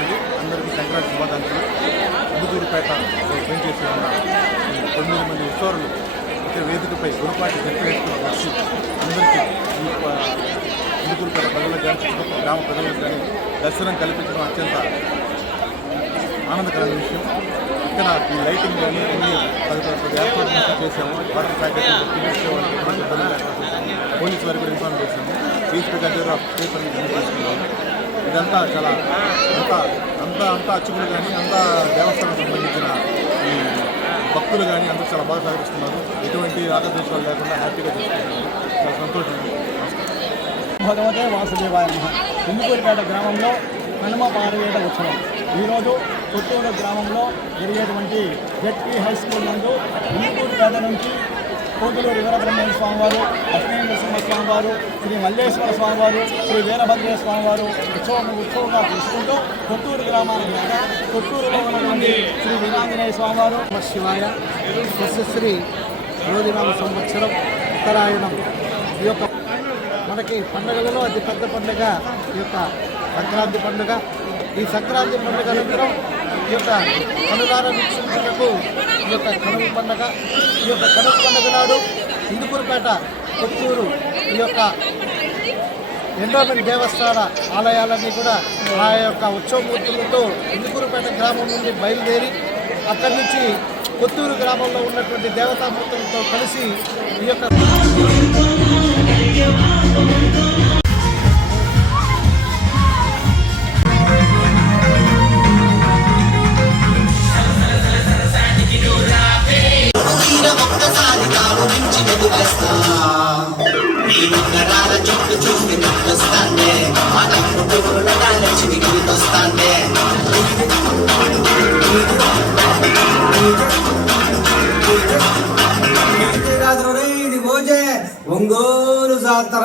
అండి, అందరికీ సంక్రాంతి శుభాకాంక్షలు. ఇందుకూరుపేట పనిచేసి ఉన్న 9 మంది ఉత్సవాలు ఒకే వేదికపై గురుపాటి జట్టు వచ్చి అందరికీ ఇందుకూరుపేట ప్రజలకు కానీ గ్రామ ప్రజలకు కానీ దర్శనం కల్పించడం అత్యంత ఆనందకరమైన విషయం. ఇక్కడ ఈ లైటింగ్ కానీ అన్ని ఏర్పాట్లు చేసాము. వాటర్ ప్యాకెట్ పోలీసు వారికి కూడా ఇన్ఫార్మ్ చేసాము. పీస్ దగ్గర పేపర్ తీసుకున్నాము. ఇదంతా చాలా అంతా అర్చకులు కానీ అంతా దేవస్థానానికి సంబంధించిన ఈ భక్తులు కానీ అందరూ చాలా బాగా సహకరిస్తున్నారు. ఎటువంటి ఆదర్శేషాలు లేకుండా హ్యాపీగా చేస్తున్నారు. చాలా సంతోషంగా. భగవతే వాసుదేవాయ నమః. ఇందుకూరుపేట గ్రామంలో హనుమ పారవేట ఉత్సవం ఈరోజు కొత్తూరు గ్రామంలో జరిగేటువంటి జెడ్పీ హై స్కూల్ నందు ఇందుకూరుపేట నుంచి కోతులూరు వీరబ్రహ్మణ్య స్వామివారు, లక్ష్మీ నరసింహస్వామివారు, శ్రీ మల్లేశ్వర స్వామివారు, శ్రీ వీరభద్ర స్వామివారు ఉత్సవంగా తీసుకుంటూ కొత్తూరు గ్రామానికి కొత్తూరులో ఉన్నటువంటి శ్రీ వీరాంజనేయ స్వామివారు శివాయ శ్రీ రోజునామ సంవత్సరం ఉత్తరాయణం. ఈ యొక్క మనకి పండుగలలో అతి పెద్ద పండుగ ఈ యొక్క సంక్రాంతి పండుగ. ఈ సంక్రాంతి పండుగ అనంతరం ఈ యొక్క కనులార వీక్షించుటకు ఈ యొక్క కనుమ పండుగ. ఈ యొక్క కనుమ పండుగ నాడు ఇందుకూరుపేట కొత్తూరు ఈ యొక్క ఎండోమెంట్ దేవస్థాన ఆలయాలన్నీ కూడా ఆ యొక్క ఉత్సవమూర్తులతో ఇందుకూరుపేట గ్రామం నుండి బయలుదేరి అక్కడి నుంచి కొత్తూరు గ్రామంలో ఉన్నటువంటి దేవతామూర్తులతో కలిసి ఈ యొక్క ఒంగోలు జాతర